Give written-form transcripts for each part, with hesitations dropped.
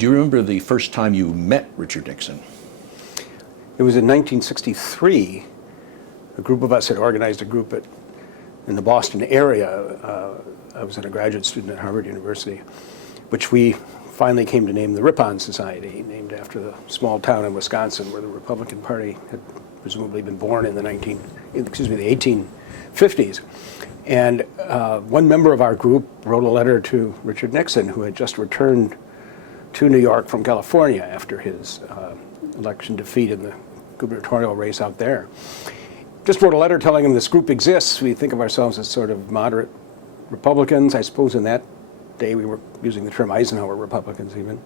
Do you remember the first time you met Richard Nixon? It was in 1963. A group of us had organized a group in the Boston area. I was a graduate student at Harvard University, which we finally came to name the Ripon Society, named after the small town in Wisconsin where the Republican Party had presumably been born in the 1850s. And one member of our group wrote a letter to Richard Nixon, who had just returned to New York from California after his election defeat in the gubernatorial race out there. Just wrote a letter telling him this group exists. We think of ourselves as sort of moderate Republicans. I suppose in that day we were using the term Eisenhower Republicans even.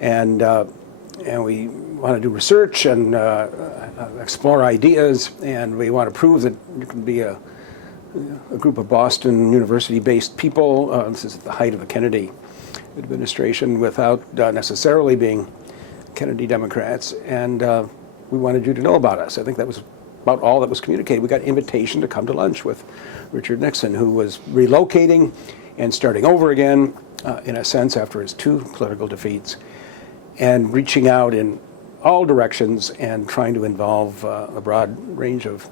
And we want to do research and explore ideas, and we want to prove that it can be a group of Boston University-based people. This is at the height of the Kennedy administration, without necessarily being Kennedy Democrats, and we wanted you to know about us. I think that was about all that was communicated. We got an invitation to come to lunch with Richard Nixon, who was relocating and starting over again, in a sense, after his two political defeats, and reaching out in all directions and trying to involve a broad range of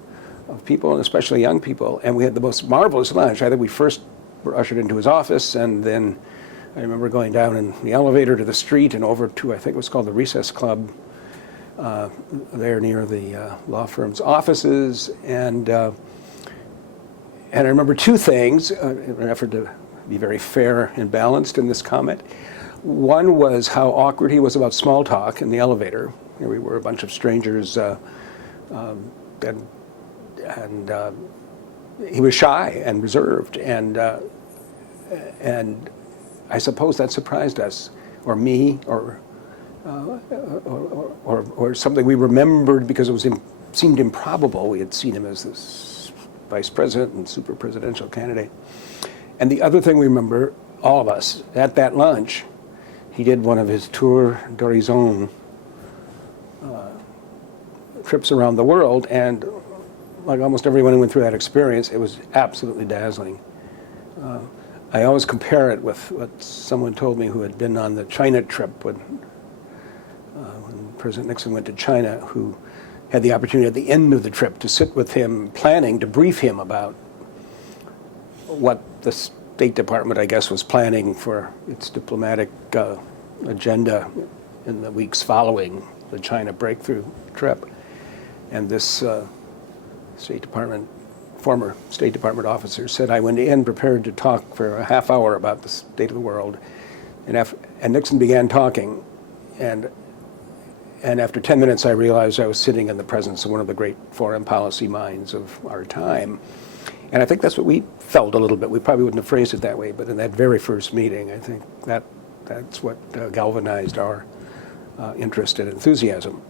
people, and especially young people. And we had the most marvelous lunch. I think we first were ushered into his office, and then I remember going down in the elevator to the street and over to, I think it was called the Recess Club, there near the law firm's offices. And I remember two things, in an effort to be very fair and balanced in this comment. One was how awkward he was about small talk in the elevator. Here we were, a bunch of strangers, and he was shy and reserved, and I suppose that surprised us, or me, or something we remembered because it seemed improbable. We had seen him as this vice president and super presidential candidate. And the other thing we remember, all of us, at that lunch, he did one of his tour d'horizon trips around the world, and like almost everyone who went through that experience, it was absolutely dazzling. I always compare it with what someone told me who had been on the China trip when President Nixon went to China, who had the opportunity at the end of the trip to sit with him, planning to brief him about what the State Department, I guess, was planning for its diplomatic agenda in the weeks following the China breakthrough trip. And this former State Department officer said, I went in prepared to talk for a half hour about the state of the world, and Nixon began talking, and after 10 minutes I realized I was sitting in the presence of one of the great foreign policy minds of our time. And I think that's what we felt a little bit. We probably wouldn't have phrased it that way, but in that very first meeting, I think that's what galvanized our interest and enthusiasm.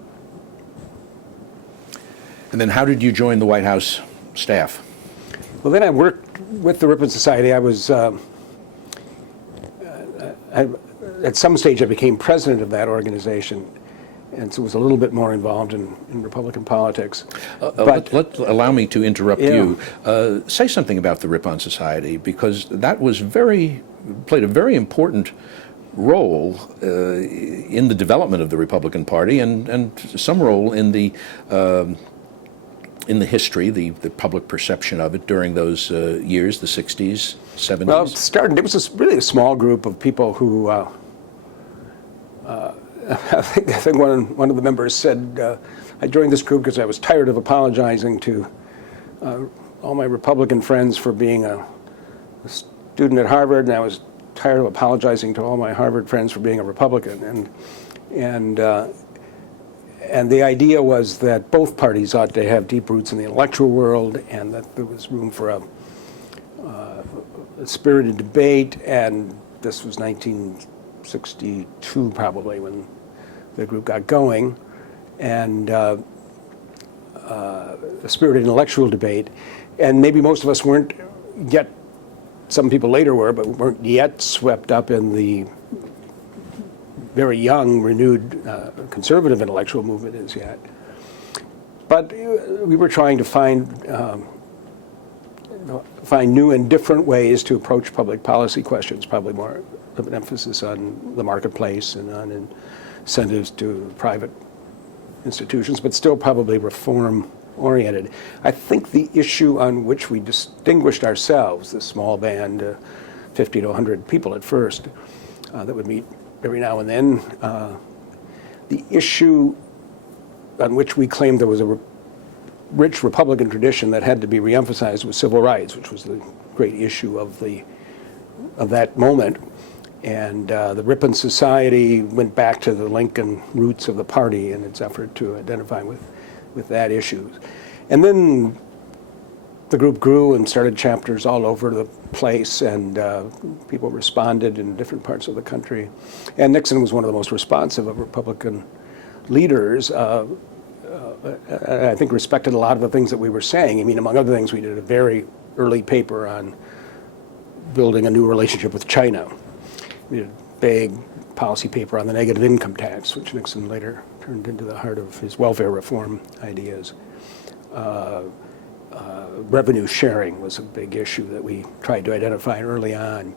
And then how did you join the White House staff? Well, then I worked with the Ripon Society. I was, at some stage I became president of that organization, and so was a little bit more involved in Republican politics. Allow me to interrupt you. Say something about the Ripon Society, because that was played a very important role in the development of the Republican Party, and some role in the history, the public perception of it during those years, the 60s, 70s. Well, it was really a small group of people who, I think one of the members said, I joined this group because I was tired of apologizing to all my Republican friends for being a student at Harvard, and I was tired of apologizing to all my Harvard friends for being a Republican. And the idea was that both parties ought to have deep roots in the intellectual world, and that there was room for a spirited debate. And this was 1962 probably when the group got going, and a spirited intellectual debate. And maybe most of us weren't yet, some people later were, but weren't yet swept up in the very young, renewed conservative intellectual movement as yet. But we were trying to find new and different ways to approach public policy questions, probably more of an emphasis on the marketplace and on incentives to private institutions, but still probably reform-oriented. I think the issue on which we distinguished ourselves, the small band, 50 to 100 people at first, that would meet every now and then, the issue on which we claimed there was a rich Republican tradition that had to be reemphasized was civil rights, which was the great issue of that moment. And the Ripon Society went back to the Lincoln roots of the party in its effort to identify with that issue. And then the group grew and started chapters all over the place, and people responded in different parts of the country. And Nixon was one of the most responsive of Republican leaders. I think respected a lot of the things that we were saying. I mean, among other things, we did a very early paper on building a new relationship with China. We did a big policy paper on the negative income tax, which Nixon later turned into the heart of his welfare reform ideas. Revenue sharing was a big issue that we tried to identify early on.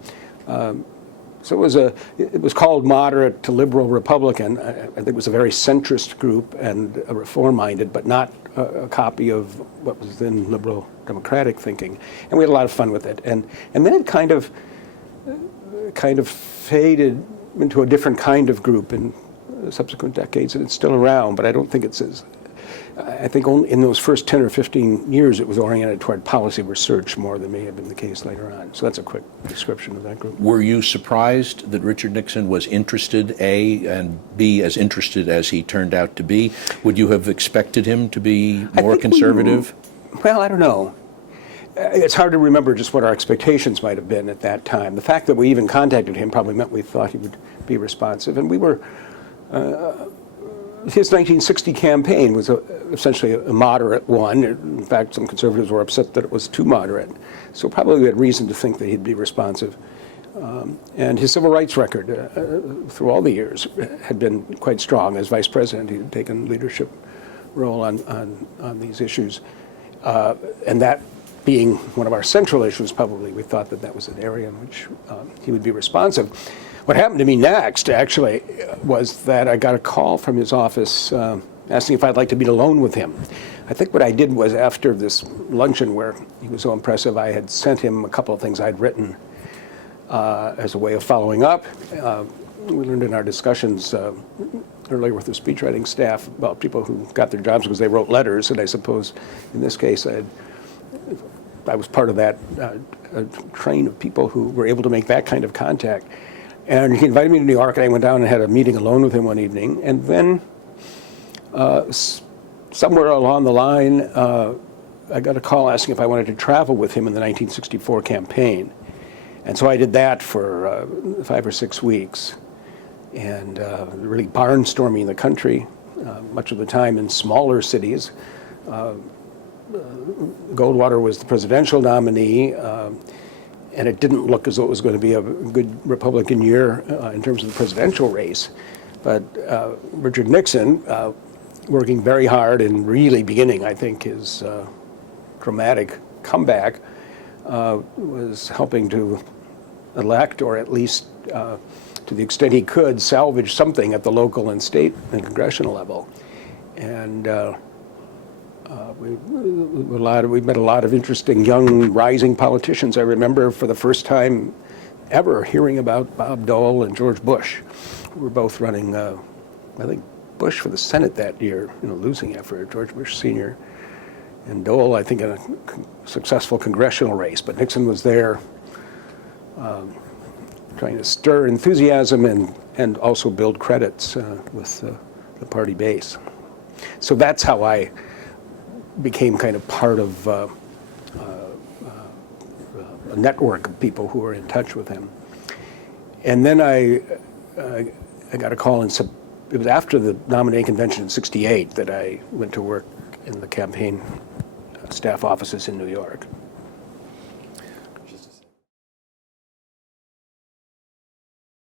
So it was called moderate to liberal Republican. I think it was a very centrist group and a reform-minded, but not a copy of what was then liberal democratic thinking. And we had a lot of fun with it. And then it kind of faded into a different kind of group in subsequent decades, and it's still around, but I don't think it's as, I think only in those first 10 or 15 years it was oriented toward policy research more than may have been the case later on. So that's a quick description of that group. Were you surprised that Richard Nixon was interested, A, and B, as interested as he turned out to be? Would you have expected him to be more conservative? Well, I don't know. It's hard to remember just what our expectations might have been at that time. The fact that we even contacted him probably meant we thought he would be responsive. And we were, his 1960 campaign was essentially a moderate one. In fact, some conservatives were upset that it was too moderate. So probably we had reason to think that he'd be responsive. And his civil rights record through all the years had been quite strong. As vice president, he had taken leadership role on these issues. And that being one of our central issues, probably we thought that was an area in which he would be responsive. What happened to me next, actually, was that I got a call from his office asking if I'd like to meet alone with him. I think what I did was, after this luncheon where he was so impressive, I had sent him a couple of things I'd written as a way of following up. We learned in our discussions earlier with the speechwriting staff about people who got their jobs because they wrote letters, and I suppose in this case I was part of that train of people who were able to make that kind of contact. And he invited me to New York, and I went down and had a meeting alone with him one evening. And then somewhere along the line, I got a call asking if I wanted to travel with him in the 1964 campaign. And so I did that for 5 or 6 weeks, and really barnstorming the country, much of the time in smaller cities. Goldwater was the presidential nominee, and it didn't look as though it was going to be a good Republican year in terms of the presidential race. But Richard Nixon, working very hard and really beginning, I think, his dramatic comeback, was helping to elect, or at least to the extent he could, salvage something at the local and state and congressional level. And we met a lot of interesting young rising politicians. I remember for the first time ever hearing about Bob Dole and George Bush, who were both running, I think Bush for the Senate that year, in a losing effort, George Bush Sr. And Dole, I think, in a successful congressional race. But Nixon was there trying to stir enthusiasm and also build credits with the party base. So that's how I became kind of part of a network of people who were in touch with him. And then I got a call it was after the nominating convention in '68 that I went to work in the campaign staff offices in New York.